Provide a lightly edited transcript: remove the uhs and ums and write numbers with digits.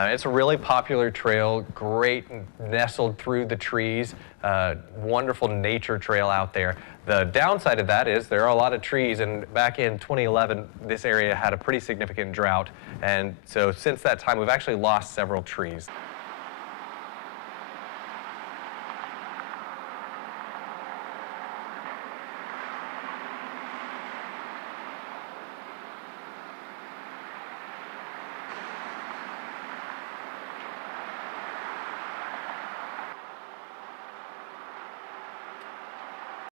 It's a really popular trail, great nestled through the trees, wonderful nature trail out there. The downside of that is there are a lot of trees, and back in 2011, this area had a pretty significant drought, and so since that time, we've actually lost several trees.